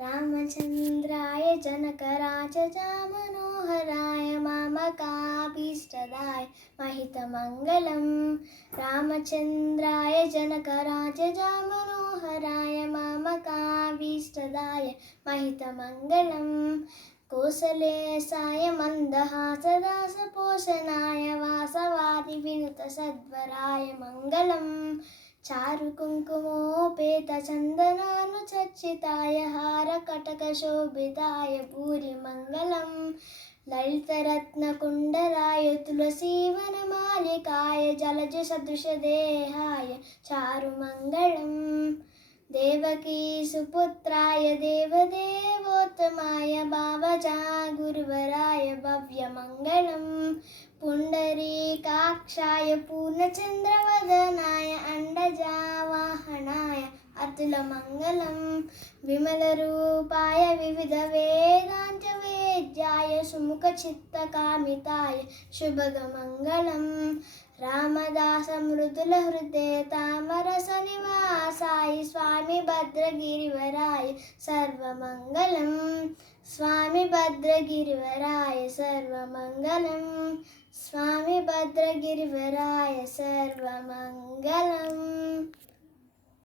रामचन्द्राय जनकराजजामनोहराय मामकाभीष्टदाय महितमङ्गलं रामचन्द्राय जनकराजजामनोहराय मामकाभीष्टदाय महितमङ्गलं कौसलेशाय मन्दहासदासपोषणाय वासवादिविनुतसद्वराय मङ्गलम् चारुकुङ्कुमोपेतचन्दनानुचर्चिताय हारकटकशोभिताय भूरिमङ्गलं ललितरत्नकुण्डलाय तुलसीवनमालिकाय जलजसदृशदेहाय चारुमङ्गलं देवकीसुपुत्राय देवदेवोत्तमाय भावजा गुरुवराय भव्यमङ्गलं पुण्डरीकाक्षाय पूर्णचन्द्रवदनाय अण्डजावाहनाय अतुलमङ्गलं विमलरूपाय विविधवेदान्तवेद्याय सुमुखचित्तकामिताय शुभगमङ्गलं रामदासमृदुलहृदय तामरसनिवासाय स्वामी भद्रगिरिवराय सर्वमङ्गलं स्वामी भद्रगिरिवराय सर्वमङ्गलं स्वामी भद्रगिरिवराय सर्वमङ्गलम्।